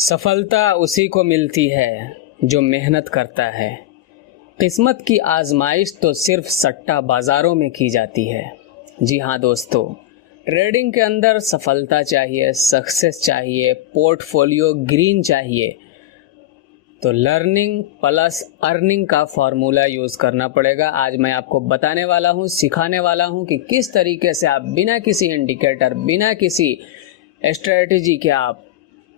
सफलता उसी को मिलती है जो मेहनत करता है। किस्मत की आजमाइश तो सिर्फ सट्टा बाजारों में की जाती है। जी हाँ दोस्तों, ट्रेडिंग के अंदर सफलता चाहिए, सक्सेस चाहिए, पोर्टफोलियो ग्रीन चाहिए, तो लर्निंग प्लस अर्निंग का फॉर्मूला यूज़ करना पड़ेगा। आज मैं आपको बताने वाला हूँ, सिखाने वाला हूँ कि किस तरीके से आप बिना किसी इंडिकेटर, बिना किसी स्ट्रेटजी के आप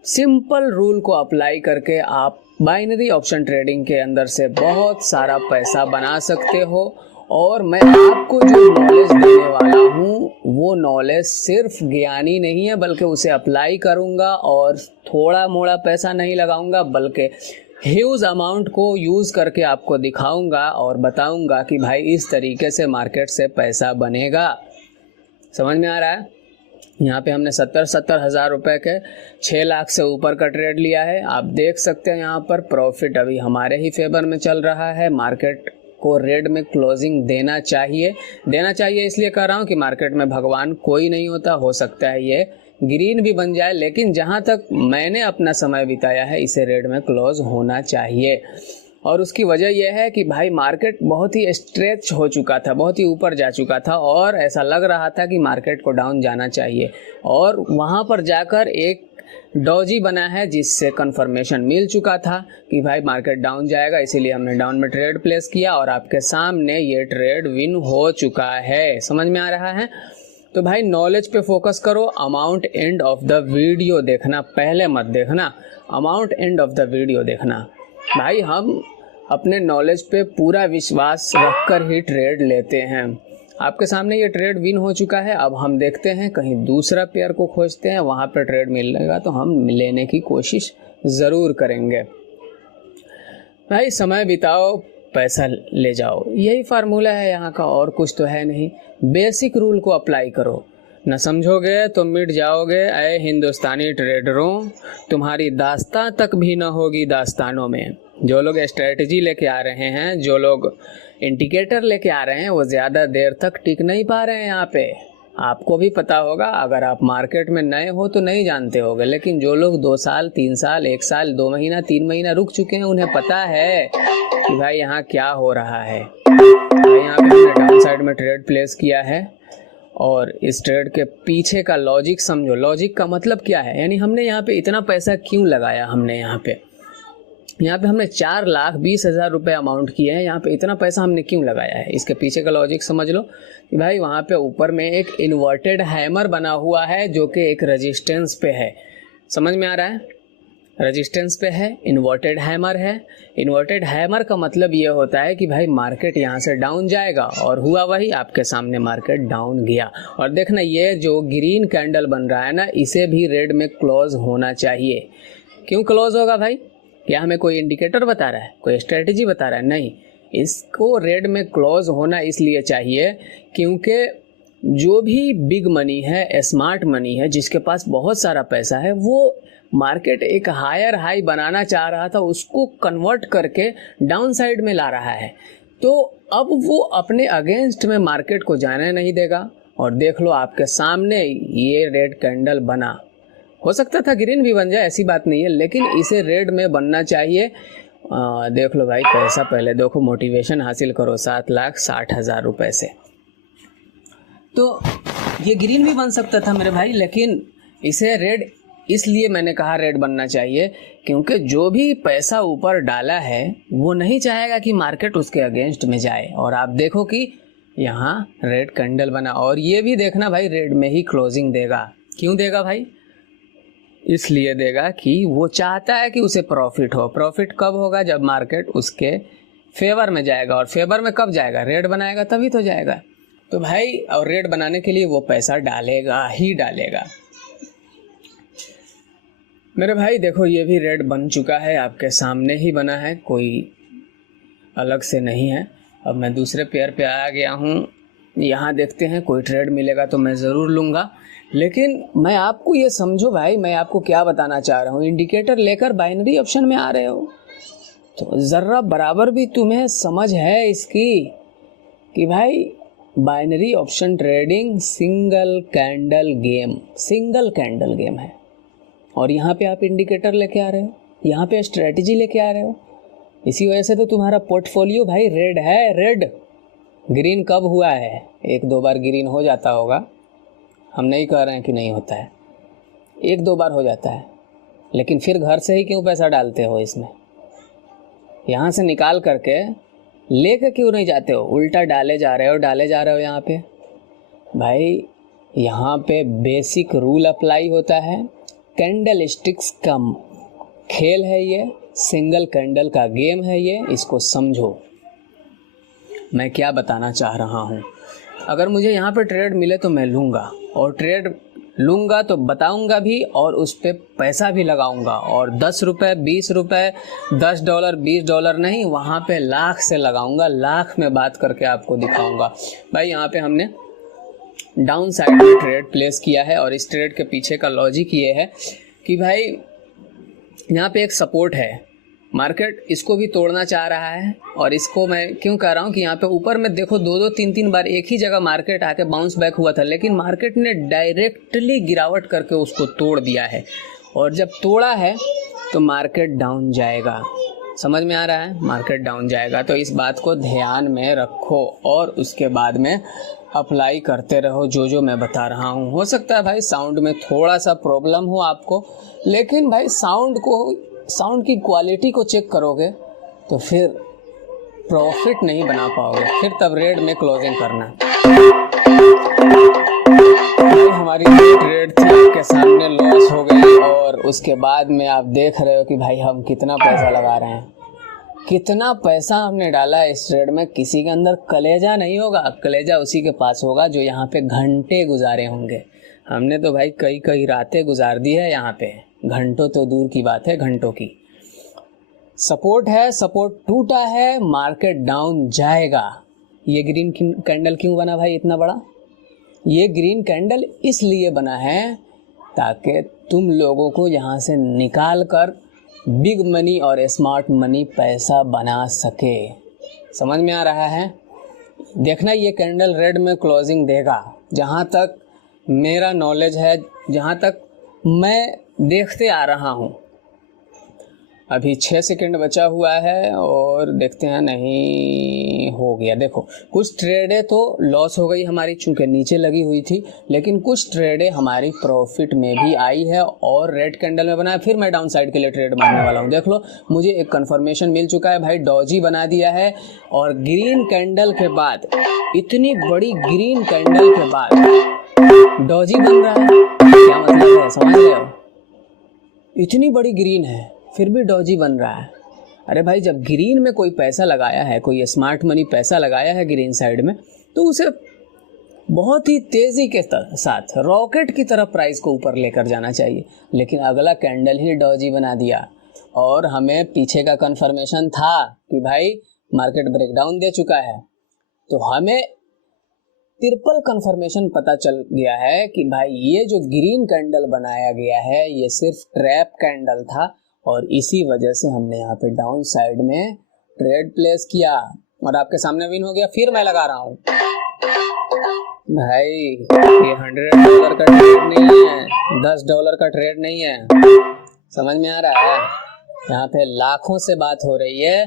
सिंपल रूल को अप्लाई करके आप बाइनरी ऑप्शन ट्रेडिंग के अंदर से बहुत सारा पैसा बना सकते हो। और मैं आपको जो नॉलेज देने वाला हूँ वो नॉलेज सिर्फ ज्ञानी नहीं है, बल्कि उसे अप्लाई करूँगा और थोड़ा मोड़ा पैसा नहीं लगाऊंगा, बल्कि ह्यूज अमाउंट को यूज़ करके आपको दिखाऊंगा और बताऊंगा कि भाई इस तरीके से मार्केट से पैसा बनेगा। समझ में आ रहा है? यहाँ पे हमने 70 हज़ार रुपये के 6 लाख से ऊपर का ट्रेड लिया है। आप देख सकते हैं यहाँ पर प्रॉफिट अभी हमारे ही फेवर में चल रहा है। मार्केट को रेड में क्लोजिंग देना चाहिए इसलिए कह रहा हूँ कि मार्केट में भगवान कोई नहीं होता। हो सकता है ये ग्रीन भी बन जाए, लेकिन जहाँ तक मैंने अपना समय बिताया है इसे रेड में क्लोज होना चाहिए। और उसकी वजह यह है कि भाई मार्केट बहुत ही स्ट्रेच हो चुका था, बहुत ही ऊपर जा चुका था और ऐसा लग रहा था कि मार्केट को डाउन जाना चाहिए, और वहाँ पर जाकर एक डॉजी बना है जिससे कंफर्मेशन मिल चुका था कि भाई मार्केट डाउन जाएगा, इसीलिए हमने डाउन में ट्रेड प्लेस किया और आपके सामने ये ट्रेड विन हो चुका है। समझ में आ रहा है? तो भाई नॉलेज पे फोकस करो, amount end of the video देखना, पहले मत देखना, amount end of the video देखना। भाई हम अपने नॉलेज पे पूरा विश्वास रखकर ही ट्रेड लेते हैं। आपके सामने ये ट्रेड विन हो चुका है। अब हम देखते हैं कहीं दूसरा पेयर को खोजते हैं, वहाँ पर ट्रेड मिलेगा तो हम लेने की कोशिश ज़रूर करेंगे। भाई समय बिताओ, पैसा ले जाओ, यही फार्मूला है यहाँ का, और कुछ तो है नहीं। बेसिक रूल को अप्लाई करो, न समझोगे तो मिट जाओगे। ऐ हिंदुस्तानी ट्रेडरों, तुम्हारी दास्तां तक भी न होगी दास्तानों में। जो लोग स्ट्रेटजी लेके आ रहे हैं, जो लोग इंडिकेटर लेके आ रहे हैं, वो ज़्यादा देर तक टिक नहीं पा रहे हैं यहाँ पे। आपको भी पता होगा, अगर आप मार्केट में नए हो तो नहीं जानते होगे, लेकिन जो लोग 2 साल 3 साल 1 साल 2 महीना 3 महीना रुक चुके हैं, उन्हें पता है कि भाई यहाँ क्या हो रहा है। भाई यहाँ पे हमने डाउन साइड में ट्रेड प्लेस किया है और इस ट्रेड के पीछे का लॉजिक समझो। लॉजिक का मतलब क्या है, यानी हमने यहाँ पे इतना पैसा क्यों लगाया। हमने यहाँ पे हमने 4,20,000 रुपये अमाउंट किए हैं। यहाँ पे इतना पैसा हमने क्यों लगाया है, इसके पीछे का लॉजिक समझ लो कि भाई वहाँ पे ऊपर में एक इन्वर्टेड हैमर बना हुआ है जो कि एक रेजिस्टेंस पे है। समझ में आ रहा है? रेजिस्टेंस पे है, इन्वर्टेड हैमर है। इन्वर्टेड हैमर का मतलब ये होता है कि भाई मार्केट यहाँ से डाउन जाएगा, और हुआ वही, आपके सामने मार्केट डाउन गया। और देखना ये जो ग्रीन कैंडल बन रहा है ना, इसे भी रेड में क्लोज होना चाहिए। क्यों क्लोज होगा भाई? क्या हमें कोई इंडिकेटर बता रहा है, कोई स्ट्रेटजी बता रहा है? नहीं, इसको रेड में क्लोज होना इसलिए चाहिए क्योंकि जो भी बिग मनी है, स्मार्ट मनी है, जिसके पास बहुत सारा पैसा है, वो मार्केट एक हायर हाई बनाना चाह रहा था, उसको कन्वर्ट करके डाउन साइड में ला रहा है। तो अब वो अपने अगेंस्ट में मार्केट को जाने नहीं देगा। और देख लो आपके सामने ये रेड कैंडल बना। हो सकता था ग्रीन भी बन जाए, ऐसी बात नहीं है, लेकिन इसे रेड में बनना चाहिए। देख लो भाई, पैसा पहले देखो, मोटिवेशन हासिल करो 7,60,000 रुपये से। तो ये ग्रीन भी बन सकता था मेरे भाई, लेकिन इसे रेड इसलिए मैंने कहा रेड बनना चाहिए क्योंकि जो भी पैसा ऊपर डाला है वो नहीं चाहेगा कि मार्केट उसके अगेंस्ट में जाए। और आप देखो कि यहाँ रेड कैंडल बना, और ये भी देखना भाई रेड में ही क्लोजिंग देगा। क्यों देगा भाई? इसलिए देगा कि वो चाहता है कि उसे प्रॉफिट हो। प्रॉफिट कब होगा? जब मार्केट उसके फेवर में जाएगा। और फेवर में कब जाएगा? रेड बनाएगा तभी तो जाएगा। तो भाई, और रेड बनाने के लिए वो पैसा डालेगा ही डालेगा। मेरे भाई देखो, ये भी रेड बन चुका है, आपके सामने ही बना है, कोई अलग से नहीं है। अब मैं दूसरे पेयर पे आ गया हूँ। यहाँ देखते हैं, कोई ट्रेड मिलेगा तो मैं ज़रूर लूँगा, लेकिन मैं आपको ये समझो भाई, मैं आपको क्या बताना चाह रहा हूँ। इंडिकेटर लेकर बाइनरी ऑप्शन में आ रहे हो तो ज़रा बराबर भी तुम्हें समझ है इसकी कि भाई binary option trading single candle game है। और यहाँ पे आप इंडिकेटर लेके आ रहे हो, यहाँ पे स्ट्रेटजी लेके आ रहे हो। इसी वजह से तो तुम्हारा पोर्टफोलियो भाई रेड है, रेड। ग्रीन कब हुआ है? 1-2 बार ग्रीन हो जाता होगा, हम नहीं कह रहे हैं कि नहीं होता है, 1-2 बार हो जाता है, लेकिन फिर घर से ही क्यों पैसा डालते हो इसमें? यहाँ से निकाल करके लेके क्यों नहीं जाते हो? उल्टा डाले जा रहे हो यहाँ पे। भाई यहाँ पे बेसिक रूल अप्लाई होता है, कैंडल स्टिक्स का खेल है ये, सिंगल कैंडल का गेम है ये, इसको समझो। मैं क्या बताना चाह रहा हूँ, अगर मुझे यहाँ पे ट्रेड मिले तो मैं लूँगा, और ट्रेड लूँगा तो बताऊँगा भी, और उस पर पैसा भी लगाऊँगा, और 10 रुपये 20 रुपये $10 $20 नहीं, वहाँ पे लाख से लगाऊँगा, लाख में बात करके आपको दिखाऊँगा। भाई यहाँ पे हमने डाउन साइड में ट्रेड प्लेस किया है, और इस ट्रेड के पीछे का लॉजिक ये है कि भाई यहाँ पे एक सपोर्ट है, मार्केट इसको भी तोड़ना चाह रहा है। और इसको मैं क्यों कह रहा हूँ कि यहाँ पे ऊपर में देखो 2-2 3-3 बार एक ही जगह मार्केट आके बाउंस बैक हुआ था, लेकिन मार्केट ने डायरेक्टली गिरावट करके उसको तोड़ दिया है, और जब तोड़ा है तो मार्केट डाउन जाएगा। समझ में आ रहा है? मार्केट डाउन जाएगा। तो इस बात को ध्यान में रखो और उसके बाद में अप्लाई करते रहो जो मैं बता रहा हूँ। हो सकता है भाई साउंड में थोड़ा सा प्रॉब्लम हो आपको, लेकिन भाई साउंड की क्वालिटी को चेक करोगे तो फिर प्रॉफिट नहीं बना पाओगे, फिर तब रेड में क्लोजिंग करना। हमारी ट्रेड थी आपके सामने लॉस हो गई, और उसके बाद में आप देख रहे हो कि भाई हम कितना पैसा लगा रहे हैं, कितना पैसा हमने डाला है इस ट्रेड में। किसी के अंदर कलेजा नहीं होगा, कलेजा उसी के पास होगा जो यहाँ पे घंटे गुजारे होंगे। हमने तो भाई कई रातें गुजार दी है यहाँ पे, घंटों तो दूर की बात है, घंटों की। सपोर्ट है, सपोर्ट टूटा है, मार्केट डाउन जाएगा। ये ग्रीन कैंडल क्यों बना भाई इतना बड़ा? ये ग्रीन कैंडल इसलिए बना है ताकि तुम लोगों को यहाँ से निकाल कर बिग मनी और स्मार्ट मनी पैसा बना सके। समझ में आ रहा है? देखना ये कैंडल रेड में क्लोजिंग देगा। जहाँ तक मेरा नॉलेज है, जहाँ तक मैं देखते आ रहा हूँ, अभी 6 सेकंड बचा हुआ है और देखते हैं। नहीं, हो गया। देखो कुछ ट्रेडें तो लॉस हो गई हमारी, चूंकि नीचे लगी हुई थी, लेकिन कुछ ट्रेडें हमारी प्रॉफिट में भी आई है और रेड कैंडल में बनाया। फिर मैं डाउन साइड के लिए ट्रेड मारने वाला हूँ। देख लो, मुझे एक कंफर्मेशन मिल चुका है भाई, डॉजी बना दिया है। और ग्रीन कैंडल के बाद, इतनी बड़ी ग्रीन कैंडल के बाद डॉजी बन रहा है, क्या मतलब है? समझ रहे हो? इतनी बड़ी ग्रीन है फिर भी डॉजी बन रहा है। अरे भाई, जब ग्रीन में कोई पैसा लगाया है, कोई स्मार्ट मनी पैसा लगाया है ग्रीन साइड में, तो उसे बहुत ही तेज़ी के साथ रॉकेट की तरह प्राइस को ऊपर लेकर जाना चाहिए। लेकिन अगला कैंडल ही डॉजी बना दिया, और हमें पीछे का कंफर्मेशन था कि भाई मार्केट ब्रेकडाउन दे चुका है, तो हमें ट्रिपल कंफर्मेशन पता चल गया है कि भाई ये जो ग्रीन कैंडल बनाया गया है ये सिर्फ ट्रैप कैंडल था, और इसी वजह से हमने यहाँ पे डाउन साइड में ट्रेड प्लेस किया और आपके सामने विन हो गया। फिर मैं लगा रहा हूँ भाई, ये $100 का ट्रेड नहीं है, $10 का ट्रेड नहीं है। समझ में आ रहा है? यहाँ पे लाखों से बात हो रही है,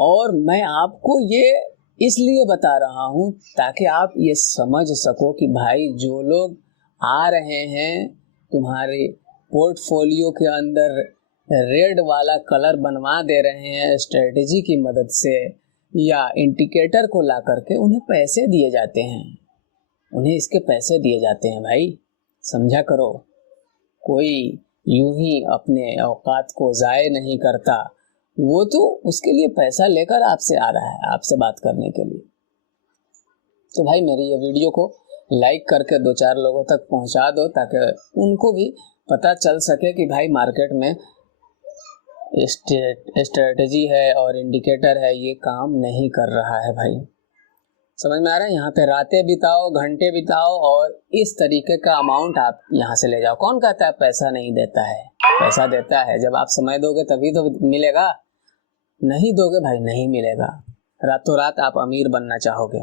और मैं आपको ये इसलिए बता रहा हूँ ताकि आप ये समझ सको कि भाई जो लोग आ रहे हैं तुम्हारे पोर्टफोलियो के अंदर रेड वाला कलर बनवा दे रहे हैं स्ट्रेटजी की मदद से या इंडिकेटर को ला करके, उन्हें पैसे दिए जाते हैं, उन्हें इसके पैसे दिए जाते हैं। भाई समझा करो, कोई यूं ही अपने औकात को ज़ाय नहीं करता, वो तो उसके लिए पैसा लेकर आपसे आ रहा है, आपसे बात करने के लिए। तो भाई मेरी ये वीडियो को लाइक करके 2-4 लोगों तक पहुंचा दो, ताकि उनको भी पता चल सके कि भाई मार्केट में स्ट्रेटजी है और इंडिकेटर है, ये काम नहीं कर रहा है। भाई समझ में आ रहा है? यहाँ पे रातें बिताओ, घंटे बिताओ, और इस तरीके का अमाउंट आप यहाँ से ले जाओ। कौन कहता है पैसा नहीं देता है? पैसा देता है। जब आप समय दोगे तभी तो मिलेगा, नहीं दोगे भाई नहीं मिलेगा। रातों रात आप अमीर बनना चाहोगे।